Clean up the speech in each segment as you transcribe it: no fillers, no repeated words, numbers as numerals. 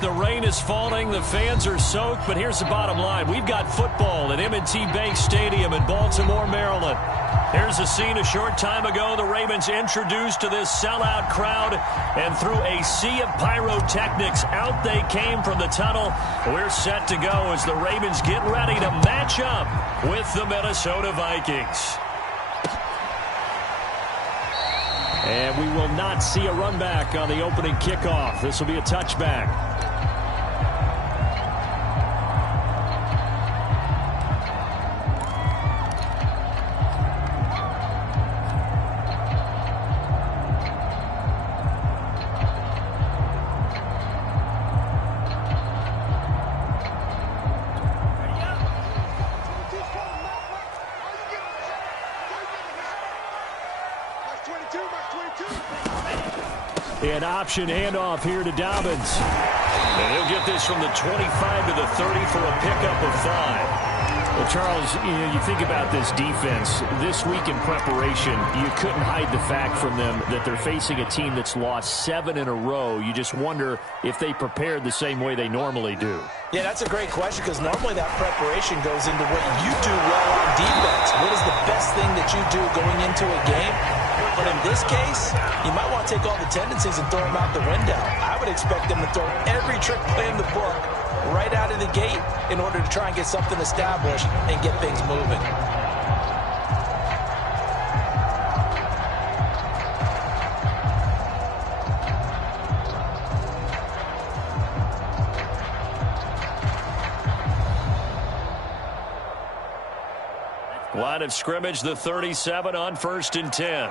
The rain is falling, the fans are soaked, but here's the bottom line. We've got football at M&T Bank Stadium in Baltimore, Maryland. Here's a scene a short time ago. The Ravens introduced to this sellout crowd, and through a sea of pyrotechnics, out they came from the tunnel. We're set to go as the Ravens get ready to match up with the Minnesota Vikings. And we will not see a run back on the opening kickoff. This will be a touchback. An option handoff here to Dobbins. And he'll get this from the 25 to the 30 for a pickup of 5. Well, Charles, you think about this defense. This week in preparation, you couldn't hide the fact from them that they're facing a team that's lost 7 in a row. You just wonder if they prepared the same way they normally do. Yeah, that's a great question, because normally that preparation goes into what you do well on defense. What is the best thing that you do going into a game? But in this case, you might want to take all the tendencies and throw them out the window. I would expect them to throw every trick play in the book right out of the gate in order to try and get something established and get things moving. Line of scrimmage, the 37 on 1st and 10.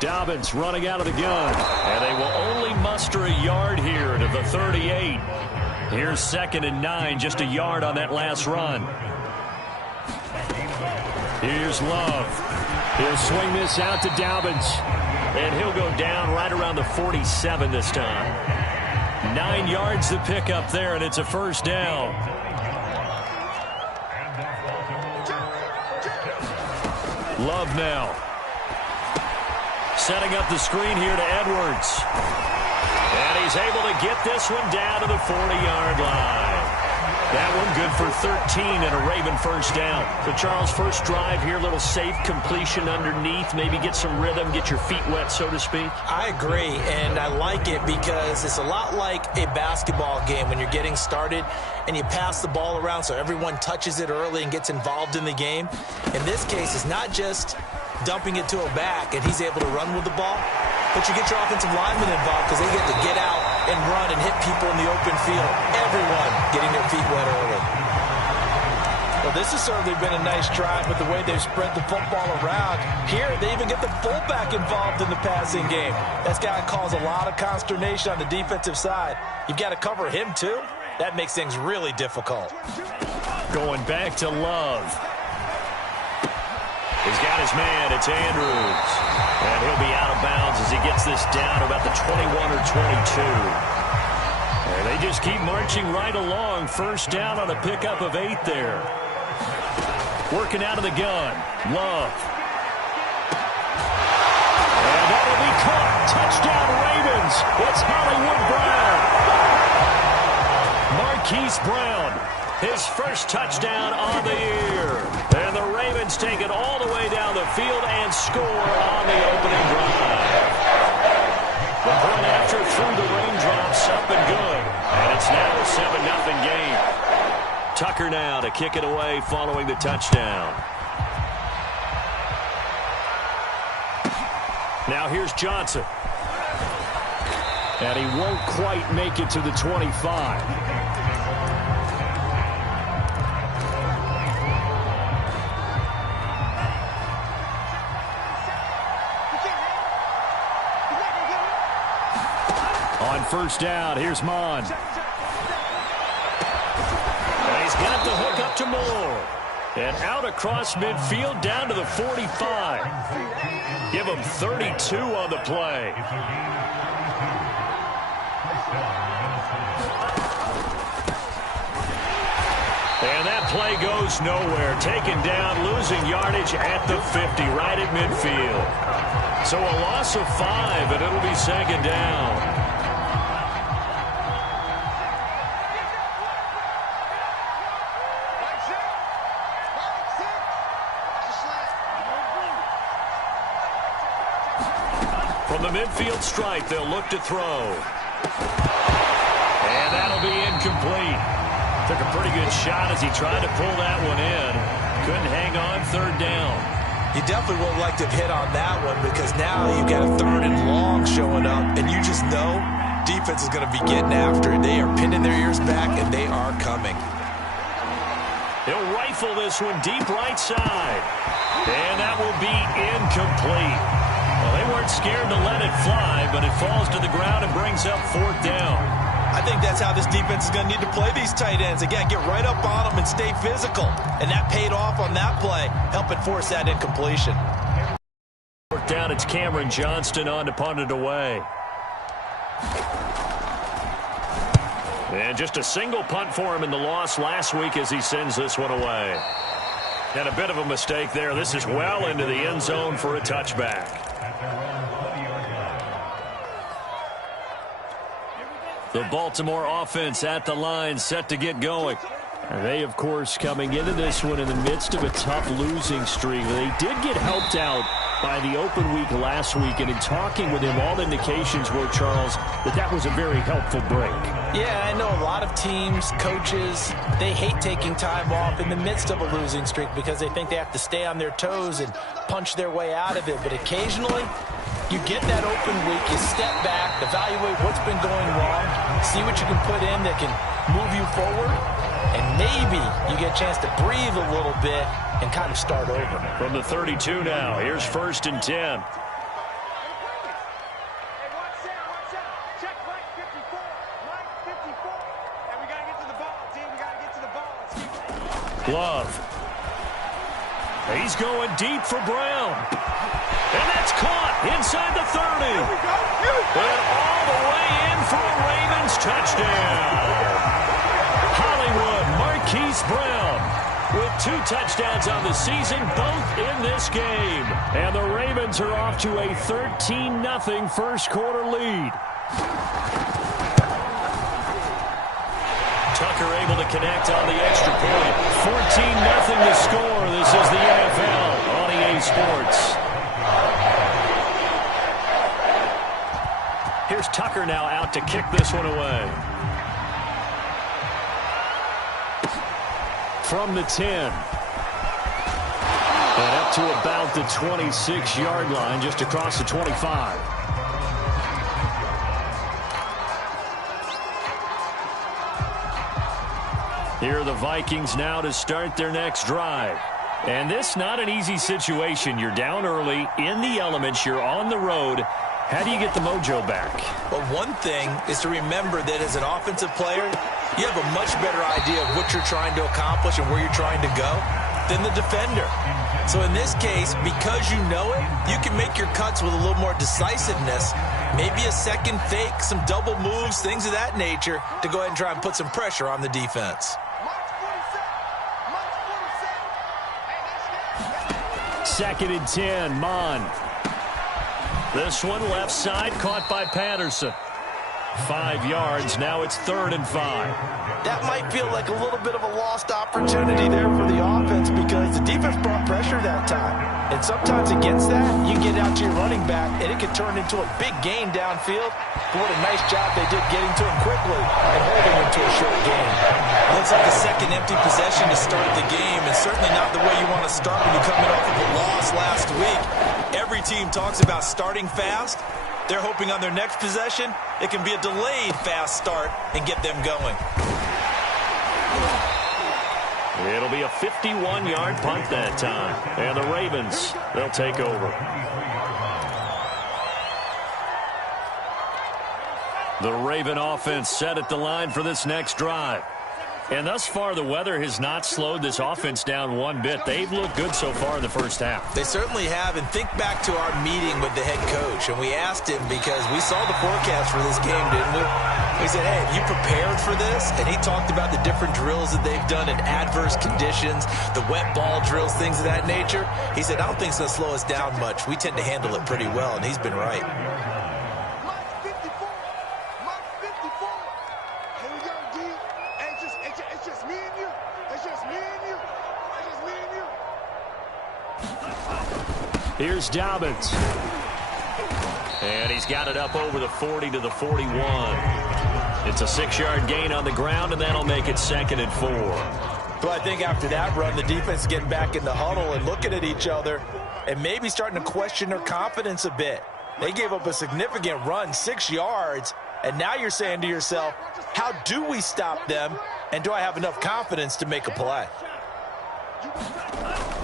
Dobbins running out of the gun, and they will only muster a yard here to the 38. Here's 2nd and 9, just a yard on that last run. Here's Love. He'll swing this out to Dobbins, and he'll go down right around the 47 this time. 9 yards to pick up there, and it's a first down. Love now. Setting up the screen here to Edwards. And he's able to get this one down to the 40-yard line. That one good for 13 and a Raven first down. So, Charles, first drive here, little safe completion underneath, maybe get some rhythm, get your feet wet, so to speak. I agree, and I like it because it's a lot like a basketball game when you're getting started and you pass the ball around so everyone touches it early and gets involved in the game. In this case, it's not just dumping it to a back and he's able to run with the ball, but you get your offensive linemen involved because they get to get out and run and hit people in the open field. Everyone getting their feet wet early. Well, this has certainly been a nice drive with the way they've spread the football around. Here, they even get the fullback involved in the passing game. That's got to cause a lot of consternation on the defensive side. You've got to cover him, too. That makes things really difficult. Going back to Love. He's got his man. It's Andrews. And he'll be out of bounds as he gets this down to about the 21 or 22. And they just keep marching right along. First down on a pickup of 8 there. Working out of the gun. Love. And that'll be caught. Touchdown Ravens. It's Hollywood Brown. Marquise Brown. His first touchdown on the year. And the Ravens take it all the way down the field and score on the opening drive. The point after through the raindrops, up and good. And it's now a 7-0 game. Tucker now to kick it away following the touchdown. Now here's Johnson. And he won't quite make it to the 25. First down, here's Mon. And he's got the hook up to Moore. And out across midfield down to the 45. Give him 32 on the play. And that play goes nowhere. Taken down, losing yardage at the 50, right at midfield. So So a loss of 5, and it'll be second down. From the midfield stripe, they'll look to throw. And that'll be incomplete. Took a pretty good shot as he tried to pull that one in. Couldn't hang on, third down. You definitely would like to have hit on that one because now you've got a third and long showing up, and you just know defense is going to be getting after it. They are pinning their ears back, and they are coming. He'll rifle this one deep right side. And that will be incomplete. Well, they weren't scared to let it fly, but it falls to the ground and brings up fourth down. I think that's how this defense is going to need to play these tight ends. Again, get right up on them and stay physical. And that paid off on that play, helping force that incompletion. Fourth down, it's Cameron Johnston on to punt it away. And just a single punt for him in the loss last week as he sends this one away. And a bit of a mistake there. This is well into the end zone for a touchback. The Baltimore offense at the line, set to get going. And they, of course, coming into this one in the midst of a tough losing streak. They did get helped out by the open week last week, and in talking with him, all indications were, Charles, that was a very helpful break. Yeah, I know a lot of teams, coaches, they hate taking time off in the midst of a losing streak because they think they have to stay on their toes and punch their way out of it. But occasionally, you get that open week, you step back, evaluate what's been going wrong, see what you can put in that can move you forward, and maybe you get a chance to breathe a little bit and kind of start over. From the 32 now, here's 1st and 10. Love. He's going deep for Brown. And that's caught inside the 30. And all the way in for a Ravens touchdown. Hollywood Marquise Brown with 2 touchdowns on the season, both in this game. And the Ravens are off to a 13-0 first quarter lead. Tucker able to connect on the extra point. 14-0 to score. This is the NFL on EA Sports. Here's Tucker now out to kick this one away. From the 10. And up to about the 26-yard line, just across the 25. Here are the Vikings now to start their next drive. And this not an easy situation. You're down early, in the elements, you're on the road. How do you get the mojo back? Well, one thing is to remember that as an offensive player, you have a much better idea of what you're trying to accomplish and where you're trying to go than the defender. So in this case, because you know it, you can make your cuts with a little more decisiveness, maybe a second fake, some double moves, things of that nature, to go ahead and try and put some pressure on the defense. 2nd and 10, Mon. This one left side, caught by Patterson. 5 yards, now it's 3rd and 5. That might feel like a little bit of a lost opportunity there for the offense because the defense brought pressure that time. And sometimes against that, you get out to your running back, and it could turn into a big gain downfield. But what a nice job they did getting to him quickly and holding him to a short gain. Looks like a second empty possession to start the game, and certainly not the way you want to start when you're coming off of a loss last week. Every team talks about starting fast. They're hoping on their next possession, it can be a delayed fast start and get them going. It'll be a 51-yard punt that time. And the Ravens, they'll take over. The Raven offense set at the line for this next drive. And thus far, the weather has not slowed this offense down one bit. They've looked good so far in the first half. They certainly have. And think back to our meeting with the head coach. And we asked him, because we saw the forecast for this game, didn't we? We said, hey, have you prepared for this? And he talked about the different drills that they've done in adverse conditions, the wet ball drills, things of that nature. He said, I don't think it's going to slow us down much. We tend to handle it pretty well, and he's been right. Here's Dobbins. And he's got it up over the 40 to the 41. It's a 6-yard gain on the ground, and that'll make it 2nd and 4. Well, I think after that run, the defense is getting back in the huddle and looking at each other and maybe starting to question their confidence a bit. They gave up a significant run, 6 yards, and now you're saying to yourself, how do we stop them, and do I have enough confidence to make a play?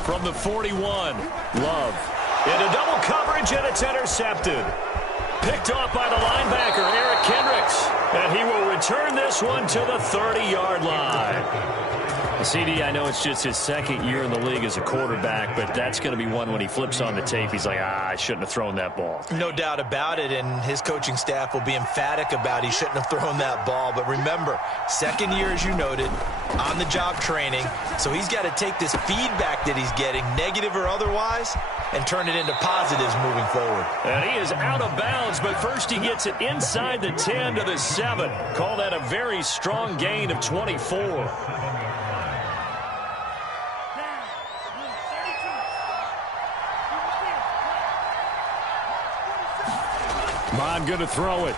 From the 41, Love. Into double coverage, and it's intercepted. Picked off by the linebacker, Eric Kendricks. And he will return this one to the 30-yard line. CD, I know it's just his 2nd year in the league as a quarterback, but that's going to be one when he flips on the tape, he's like, I shouldn't have thrown that ball. No doubt about it, and his coaching staff will be emphatic about he shouldn't have thrown that ball. But remember, 2nd year, as you noted, on-the-job training, so he's got to take this feedback that he's getting, negative or otherwise, and turn it into positives moving forward. And he is out of bounds, but first he gets it inside the 10 to the 7. Call that a very strong gain of 24. Mon going to throw it.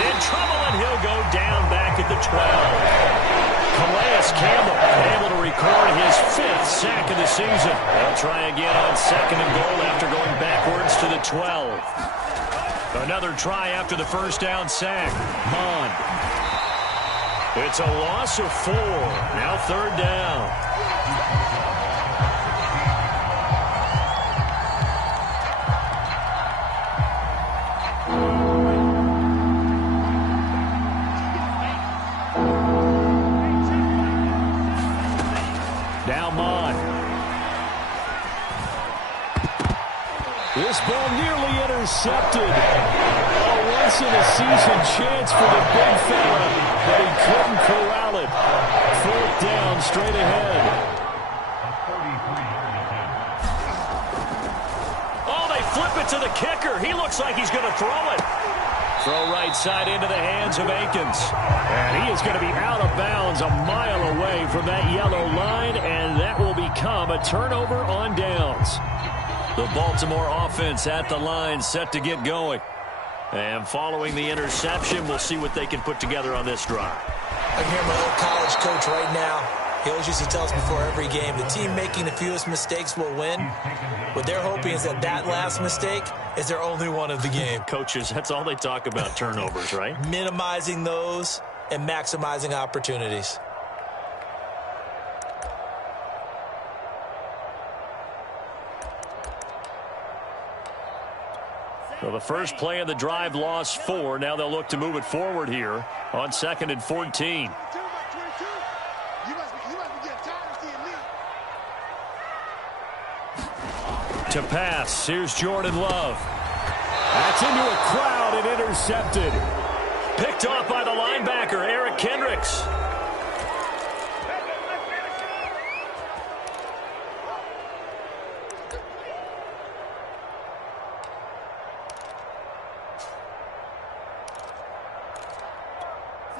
In trouble, and he'll go down back at the 12. Calais Campbell able to record his 5th sack of the season. They'll try again on 2nd and goal after going backwards to the 12. Another try after the first down sack. Mon. It's a loss of 4. Now 3rd down. This ball nearly intercepted. A once-in-a-season chance for the big fella, but he couldn't corral it. 4th down, straight ahead. Oh, they flip it to the kicker. He looks like he's going to throw it. Throw right side into the hands of Akins. And he is going to be out of bounds a mile away from that yellow line, and that will become a turnover on downs. The Baltimore offense at the line, set to get going. And following the interception, we'll see what they can put together on this drive. I hear my old college coach right now. He always used to tell us before every game, the team making the fewest mistakes will win. What they're hoping is that that last mistake is their only one of the game. Coaches, that's all they talk about, turnovers, right? Minimizing those and maximizing opportunities. Well, the first play of the drive lost 4. Now they'll look to move it forward here on 2nd and 14. To pass, here's Jordan Love. That's into a crowd and intercepted. Picked off by the linebacker, Eric Kendricks.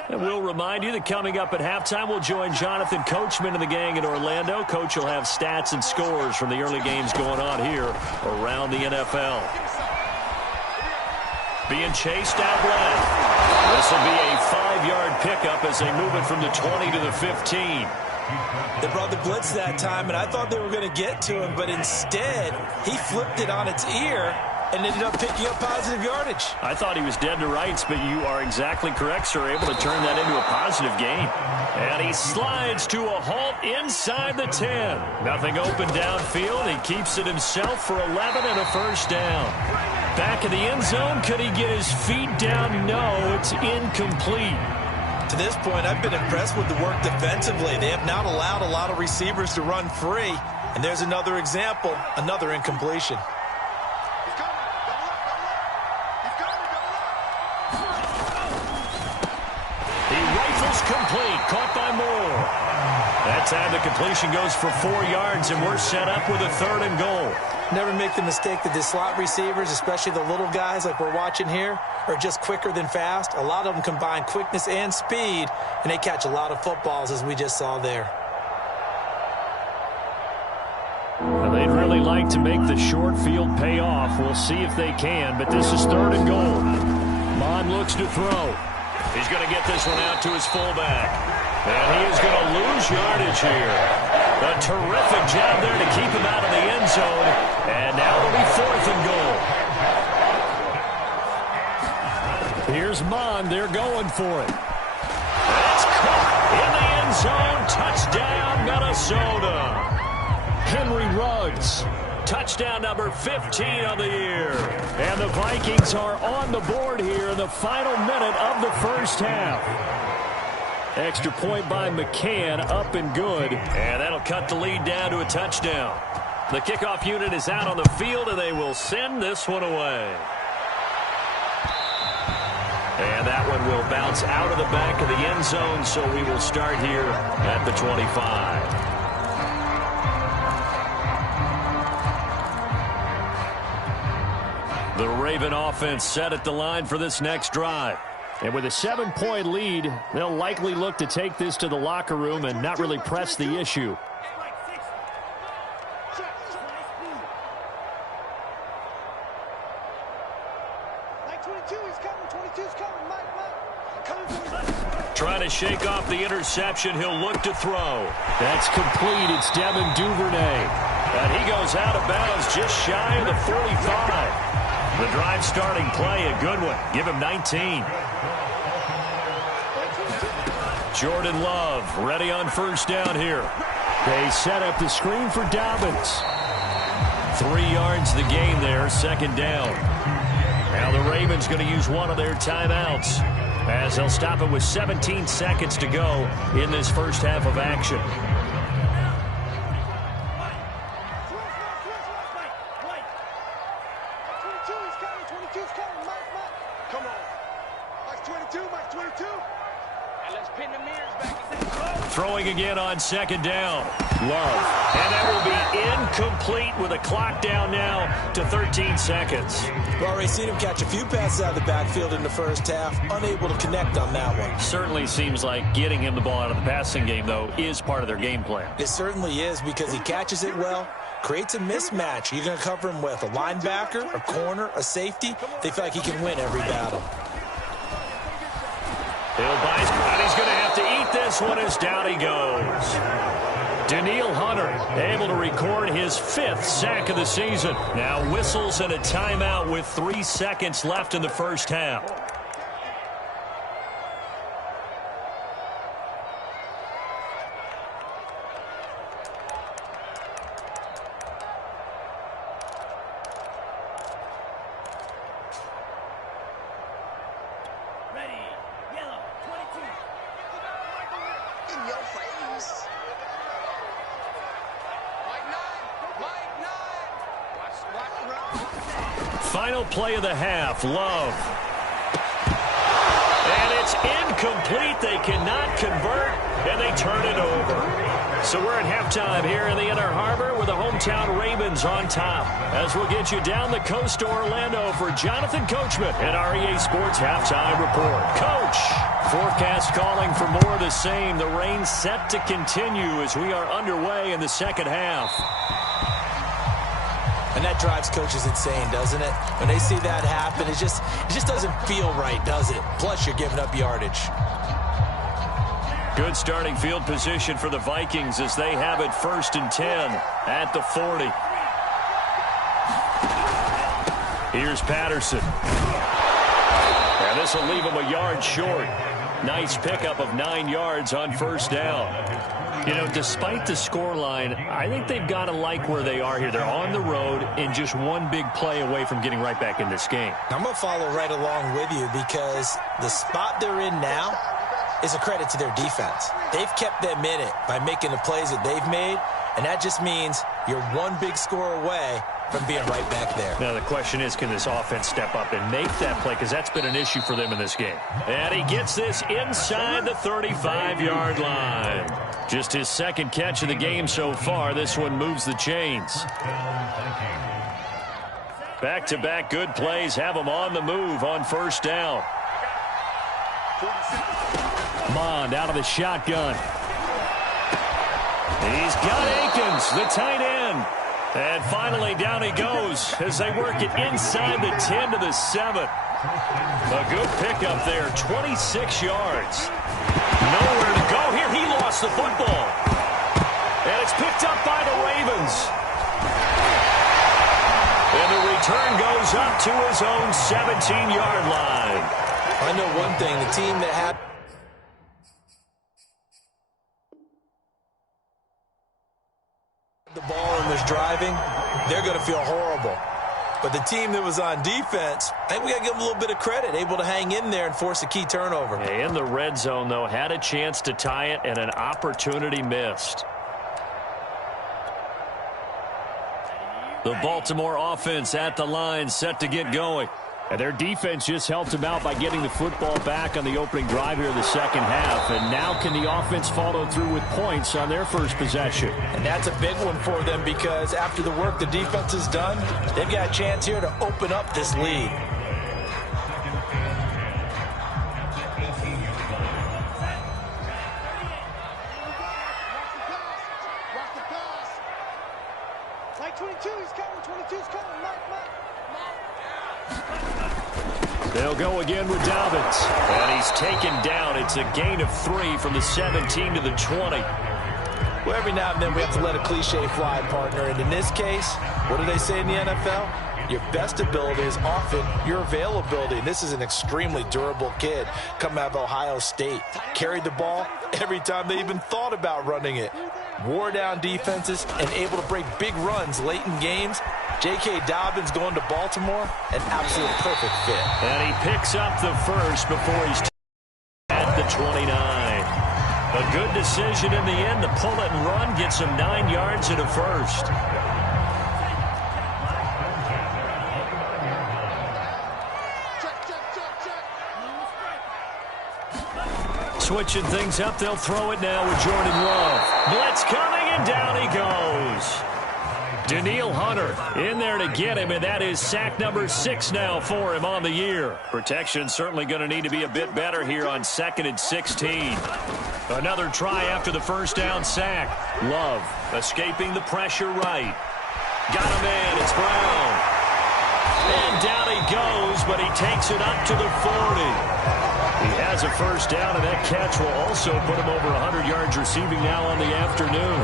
And we'll remind you that coming up at halftime, we'll join Jonathan Coachman and the gang in Orlando. Coach will have stats and scores from the early games going on here around the NFL. Being chased out left. This will be a 5-yard pickup as they move it from the 20 to the 15. They brought the blitz that time, and I thought they were going to get to him, but instead, he flipped it on its ear and ended up picking up positive yardage. I thought he was dead to rights, but you are exactly correct, sir. Able to turn that into a positive gain. And he slides to a halt inside the 10. Nothing open downfield. He keeps it himself for 11 and a first down. Back in the end zone, could he get his feet down? No, it's incomplete. To this point, I've been impressed with the work defensively. They have not allowed a lot of receivers to run free. And there's another example, another incompletion. He rifles complete, caught by Moore. That time the completion goes for 4 yards, and we're set up with a 3rd and goal. Never make the mistake that the slot receivers, especially the little guys like we're watching here, are just quicker than fast. A lot of them combine quickness and speed, and they catch a lot of footballs, as we just saw there. Well, they'd really like to make the short field pay off. We'll see if they can, but this is 3rd and goal. Mond looks to throw. He's going to get this one out to his fullback. And he is going to lose yardage here. A terrific job there to keep him out of the end zone. And now it'll be 4th and goal. Here's Mond. They're going for it. It's caught in the end zone. Touchdown, Minnesota. Henry Ruggs. Touchdown number 15 on the year. And the Vikings are on the board here in the final minute of the first half. Extra point by McCann, up and good. And that'll cut the lead down to a touchdown. The kickoff unit is out on the field, and they will send this one away. And that one will bounce out of the back of the end zone, so we will start here at the 25. The Raven offense set at the line for this next drive. And with a 7-point lead, they'll likely look to take this to the locker room and not really press the issue. Trying to shake off the interception. He'll look to throw. That's complete. It's Devin Duvernay. And he goes out of bounds just shy of the 45. The drive starting play, a good one. Give him 19. Jordan Love ready on first down here. They set up the screen for Dobbins. 3 yards the gain there, 2nd down. Now the Ravens going to use one of their timeouts as they'll stop it with 17 seconds to go in this first half of action. Throwing again on 2nd down. Love. And that will be incomplete with a clock down now to 13 seconds. We've already seen him catch a few passes out of the backfield in the first half. Unable to connect on that one. Certainly seems like getting him the ball out of the passing game, though, is part of their game plan. It certainly is, because he catches it well, creates a mismatch. You're going to cover him with a linebacker, a corner, a safety. They feel like he can win every battle. Bill Beisman, he's going to have to eat this one as down he goes. Danielle Hunter able to record his 5th sack of the season. Now whistles and a timeout with 3 seconds left in the first half. Final play of the half, Love. And it's incomplete. They cannot convert, and they turn it over. So we're at halftime here in the Inner Harbor with the hometown Ravens on top. As we'll get you down the coast to Orlando for Jonathan Coachman and REA Sports Halftime Report. Coach, forecast calling for more of the same. The rain set to continue as we are underway in the second half. And that drives coaches insane, doesn't it? When they see that happen, it just doesn't feel right, does it? Plus, you're giving up yardage. Good starting field position for the Vikings as they have it 1st and 10 at the 40. Here's Patterson. And this will leave him a yard short. Nice pickup of 9 yards on first down. You know, despite the scoreline, I think they've got to like where they are here. They're on the road and just one big play away from getting right back in this game. I'm going to follow right along with you because the spot they're in now, is a credit to their defense. They've kept them in it by making the plays that they've made, and that just means you're one big score away from being right back there. Now the question is, can this offense step up and make that play? Because that's been an issue for them in this game. And he gets this inside the 35-yard line. Just his second catch of the game so far. This one moves the chains. Back-to-back good plays have them on the move on first down. Mond out of the shotgun. He's got Akins, the tight end. And finally down he goes as they work it inside the 10 to the 7. A good pickup there, 26 yards. Nowhere to go here. He lost the football. And it's picked up by the Ravens. And the return goes up to his own 17-yard line. I know one thing, the team that had the ball and was driving, they're going to feel horrible. But the team that was on defense, I think we got to give them a little bit of credit, able to hang in there and force a key turnover. In the red zone, though, had a chance to tie it and an opportunity missed. The Baltimore offense at the line, set to get going. And their defense just helped them out by getting the football back on the opening drive here in the second half. And now can the offense follow through with points on their first possession? And that's a big one for them because after the work the defense has done, they've got a chance here to open up this lead. They'll go again with Dobbins. And he's taken down. It's a gain of 3 from the 17 to the 20. Well, every now and then we have to let a cliche fly, partner. And in this case, what do they say in the NFL? Your best ability is often your availability. And this is an extremely durable kid coming out of Ohio State. Carried the ball every time they even thought about running it. Wore down defenses and able to break big runs late in games. J.K. Dobbins going to Baltimore, an absolute perfect fit. And he picks up the first before he's at the 29. A good decision in the end to pull it and run, gets him 9 yards and a first. Switching things up, they'll throw it now with Jordan Love. Blitz coming, and down he goes. Danielle Hunter in there to get him, and that is sack number 6 now for him on the year. Protection certainly going to need to be a bit better here on 2nd and 16. Another try after the first down sack. Love escaping the pressure right. Got a man, it's Brown. And down he goes, but he takes it up to the 40. He has a first down, and that catch will also put him over 100 yards receiving now on the afternoon.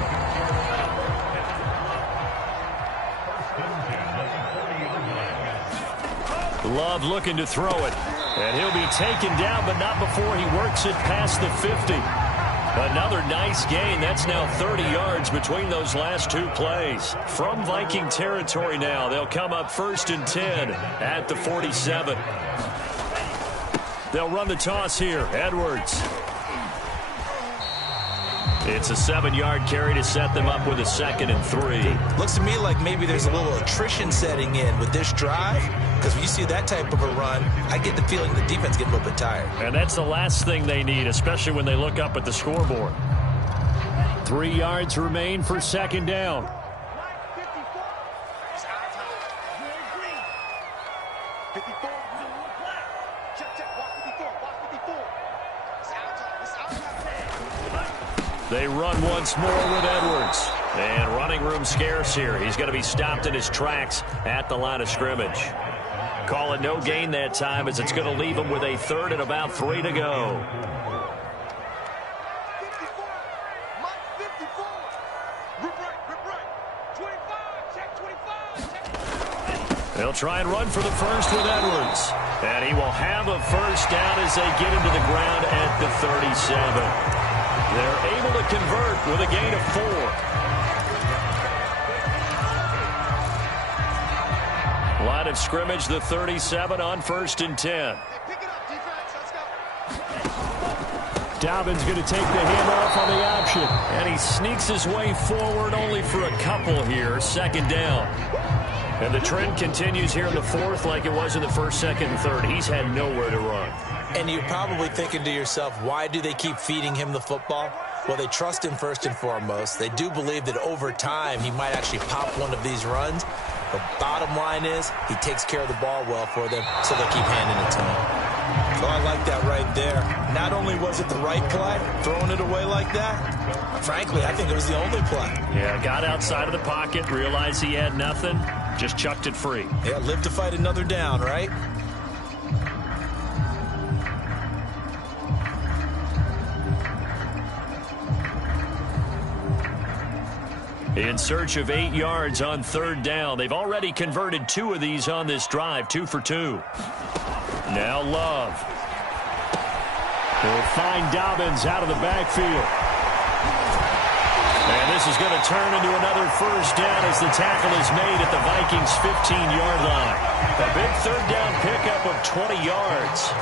Love looking to throw it. And he'll be taken down, but not before he works it past the 50. Another nice gain. That's now 30 yards between those last 2 plays. From Viking territory now, they'll come up 1st and 10 at the 47. They'll run the toss here. Edwards. It's a 7-yard carry to set them up with a 2nd and 3. Looks to me like maybe there's a little attrition setting in with this drive, because when you see that type of a run, I get the feeling the defense getting a little bit tired. And that's the last thing they need, especially when they look up at the scoreboard. 3 yards remain for 2nd down. They run once more with Edwards. And running room scarce here. He's going to be stopped in his tracks at the line of scrimmage. Call it no gain that time, as it's going to leave him with a 3rd and about 3 to go. They'll try and run for the first with Edwards. And he will have a first down as they get him to the ground at the 37. They're able to convert with a gain of 4. Line of scrimmage, the 37 on 1st and 10. Dobbins going to take the handoff on the option. And he sneaks his way forward only for a couple here. Second down. And the trend continues here in the fourth like it was in the first, second, and third. He's had nowhere to run. And you're probably thinking to yourself, why do they keep feeding him the football? Well, they trust him first and foremost. They do believe that over time he might actually pop one of these runs. The bottom line is he takes care of the ball well for them, so they'll keep handing it to him. So I like that right there. Not only was it the right play, throwing it away like that, frankly, I think it was the only play. Yeah, got outside of the pocket, realized he had nothing, just chucked it free. Yeah, live to fight another down, right? In search of 8 yards on third down. They've already converted 2 of these on this drive, 2 for 2. Now Love. He'll find Dobbins out of the backfield. And this is going to turn into another first down as the tackle is made at the Vikings' 15-yard line. A big third down pickup of 20 yards.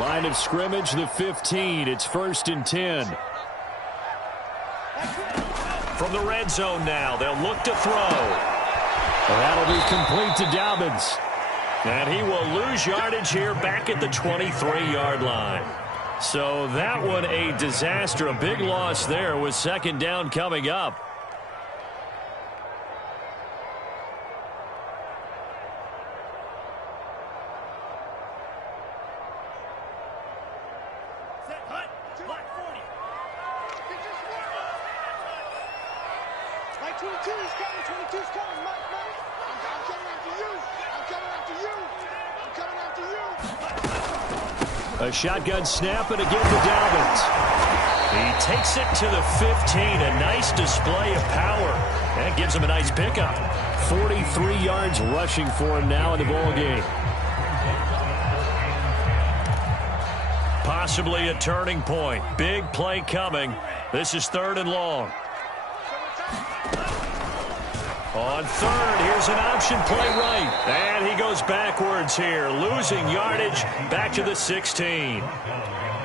Line of scrimmage, the 15. It's 1st and 10. From the red zone now, they'll look to throw. That'll be complete to Dobbins. And he will lose yardage here back at the 23-yard line. So that one a disaster. A big loss there with second down coming up. A shotgun snap and again to Dobbins. He takes it to the 15. A nice display of power. That gives him a nice pickup. 43 yards rushing for him now in the ball game. Possibly a turning point. Big play coming. This is 3rd and long. On third, here's an option play right. And he goes backwards here, losing yardage back to the 16.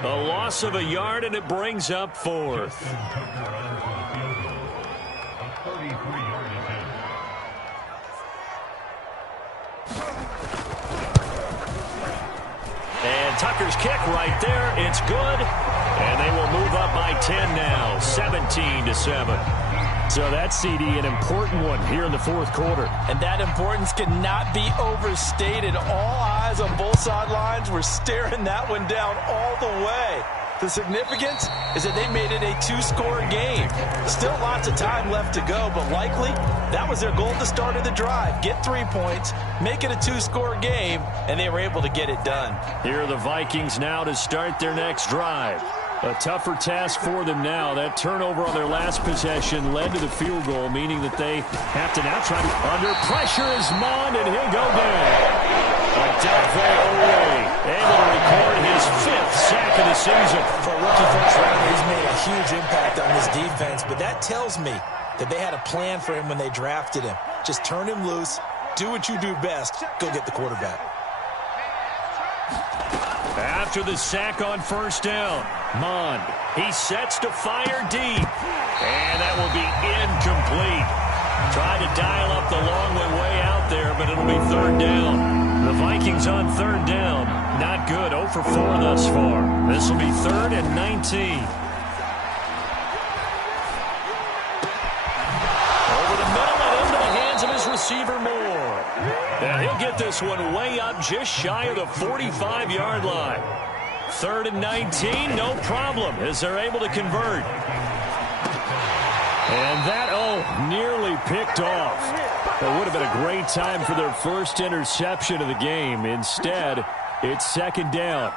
A loss of a yard, and it brings up 4th. And Tucker's kick right there. It's good. And they will move up by 10 now, 17-7. So that, CD, an important one here in the fourth quarter. And that importance cannot be overstated. All eyes on both sidelines were staring that one down all the way. The significance is that they made it a 2-score game. Still lots of time left to go, but likely that was their goal at the start of the drive. Get 3 points, make it a 2-score game, and they were able to get it done. Here are the Vikings now to start their next drive. A tougher task for them now. That turnover on their last possession led to the field goal, meaning that they have to now try to... Under pressure is Mond, and he'll go down. Odafe Oweh able to record his 5th sack of the season. For a rookie first rounder, he's made a huge impact on this defense, but that tells me that they had a plan for him when they drafted him. Just turn him loose, do what you do best, go get the quarterback. After the sack on first down, Mond, he sets to fire deep. And that will be incomplete. Tried to dial up the long way out there, but it'll be 3rd down. The Vikings on 3rd down. Not good. 0 for 4 thus far. This will be 3rd and 19. Over the middle and into the hands of his receiver, Moore. And he'll get this one way up just shy of the 45-yard line. 3rd and 19, no problem, as they're able to convert. And that, nearly picked off. That would have been a great time for their first interception of the game. Instead, it's 2nd down.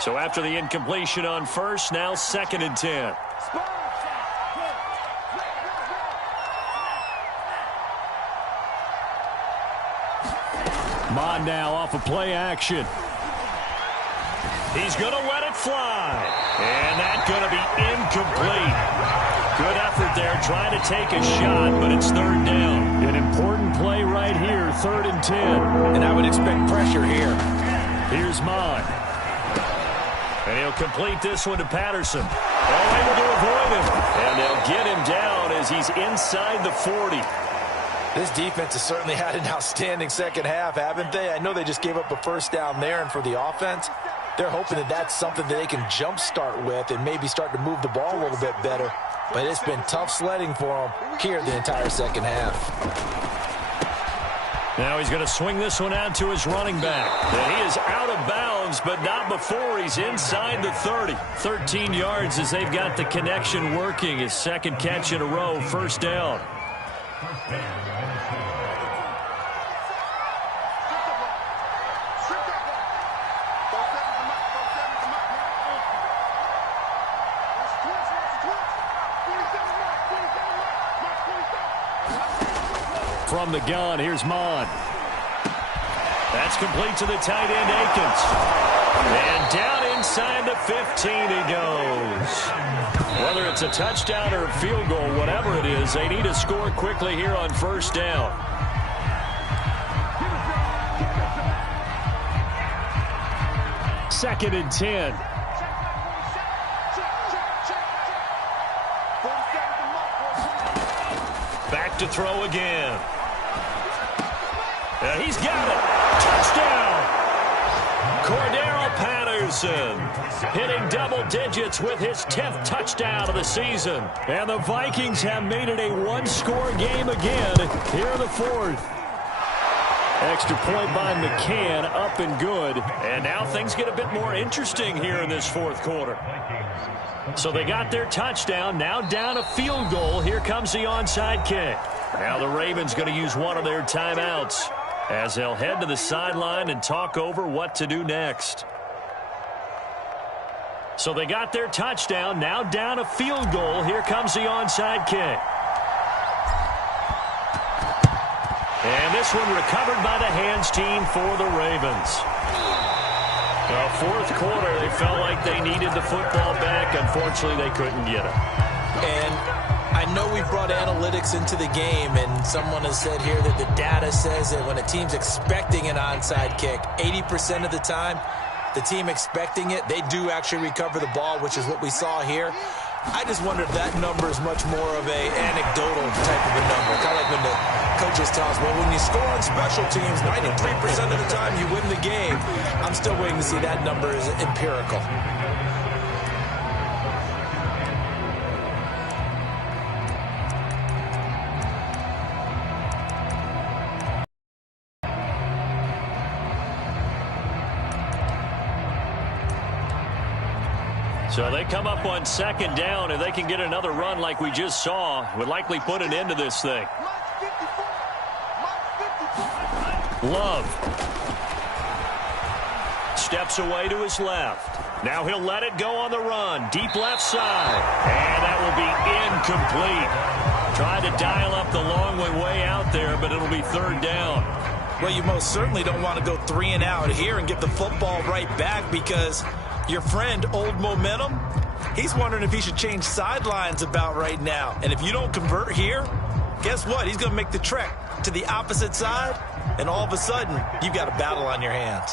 So after the incompletion on first, now 2nd and 10. Mond now off of play action. He's going to let it fly. And that's going to be incomplete. Good effort there trying to take a shot, but it's third down. An important play right here, 3rd and 10. And I would expect pressure here. Here's Mond. And he'll complete this one to Patterson. All able to avoid him. And they'll get him down as he's inside the 40. This defense has certainly had an outstanding second half, haven't they? I know they just gave up a first down there, and for the offense, they're hoping that that's something that they can jumpstart with and maybe start to move the ball a little bit better. But it's been tough sledding for them here the entire second half. Now he's going to swing this one out to his running back. And he is out of bounds, but not before he's inside the 30. 13 yards as they've got the connection working. His second catch in a row, first down. From the gun, here's Mond. That's complete to the tight end, Akins. And down inside the 15 he goes. Whether it's a touchdown or a field goal, whatever it is, they need to score quickly here on first down. Second and 10. Back to throw again. He's got it. Touchdown. Cordero Patterson hitting double digits with his 10th touchdown of the season. And the Vikings have made it a one-score game again here in the 4th. Extra point by McCann, up and good. And now things get a bit more interesting here in this 4th quarter. So they got their touchdown, now down a field goal. Here comes the onside kick. Now the Ravens going to use one of their timeouts as they'll head to the sideline and talk over what to do next. So they got their touchdown, now down a field goal. Here comes the onside kick. And this one recovered by the hands team for the Ravens. The 4th quarter, they felt like they needed the football back. Unfortunately, they couldn't get it. And I know we brought analytics into the game, and someone has said here that the data says that when a team's expecting an onside kick, 80% of the time, the team expecting it, they do actually recover the ball, which is what we saw here. I just wonder if that number is much more of a anecdotal type of a number. Kind of like when the coaches tell us, well, when you score on special teams, 93% of the time you win the game. I'm still waiting to see that number is empirical. So they come up on second down, and they can get another run like we just saw. Would likely put an end to this thing. Love steps away to his left. Now he'll let it go on the run. Deep left side. And that will be incomplete. Trying to dial up the long way out there, but it'll be third down. Well, you most certainly don't want to go 3 and out here and get the football right back, because your friend, Old Momentum, he's wondering if he should change sidelines about right now. And if you don't convert here, guess what? He's going to make the trek to the opposite side, and all of a sudden, you've got a battle on your hands.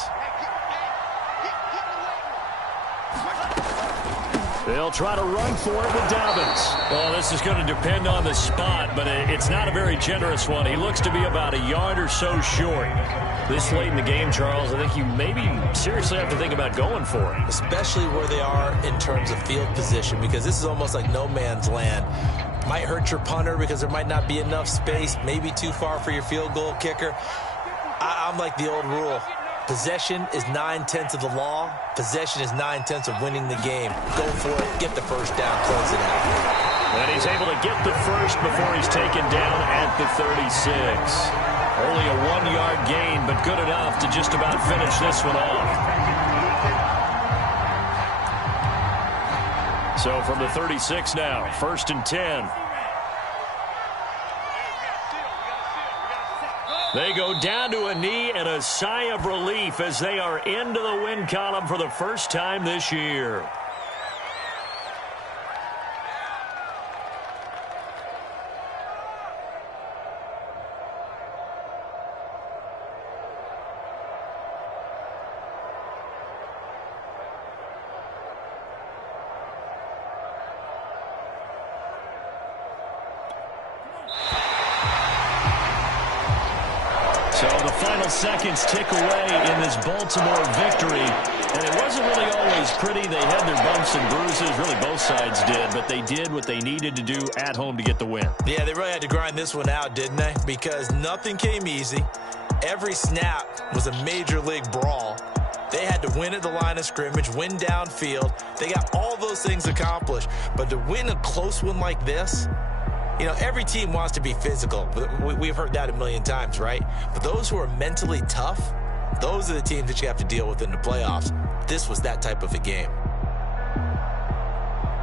They'll try to run for it with Dobbins. Well, this is going to depend on the spot, but it's not a very generous one. He looks to be about a yard or so short. This late in the game, Charles, I think you maybe seriously have to think about going for it. Especially where they are in terms of field position, because this is almost like no man's land. Might hurt your punter because there might not be enough space, maybe too far for your field goal kicker. I'm like the old rule. Possession is 9/10 of the law. Possession is 9/10 of winning the game. Go for it. Get the first down. Close it out. And he's able to get the first before he's taken down at the 36. Only a 1-yard gain, but good enough to just about finish this one off. So from the 36 now, 1st and 10. They go down to a knee and a sigh of relief as they are into the win column for the first time this year. final seconds tick away in this Baltimore victory. And it wasn't really always pretty. They had their bumps and bruises. Really, both sides did. But they did what they needed to do at home to get the win. Yeah, they really had to grind this one out, didn't they? Because nothing came easy. Every snap was a major league brawl. They had to win at the line of scrimmage, win downfield. They got all those things accomplished. But to win a close one like this, you know, every team wants to be physical. We've heard that a million times, right? But those who are mentally tough, those are the teams that you have to deal with in the playoffs. This was that type of a game.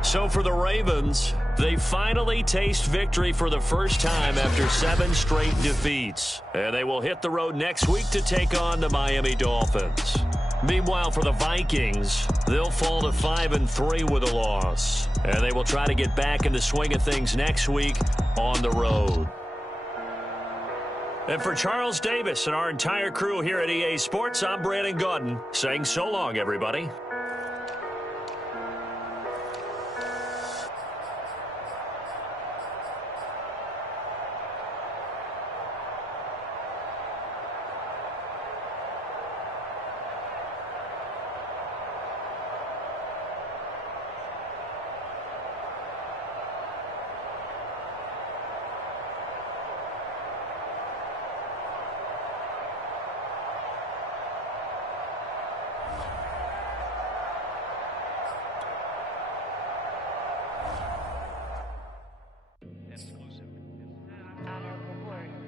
So for the Ravens, they finally taste victory for the first time after 7 straight defeats. And they will hit the road next week to take on the Miami Dolphins. Meanwhile, for the Vikings, they'll fall to 5-3 with a loss. And they will try to get back in the swing of things next week on the road. And for Charles Davis and our entire crew here at EA Sports, I'm Brandon Gaudin saying so long, everybody.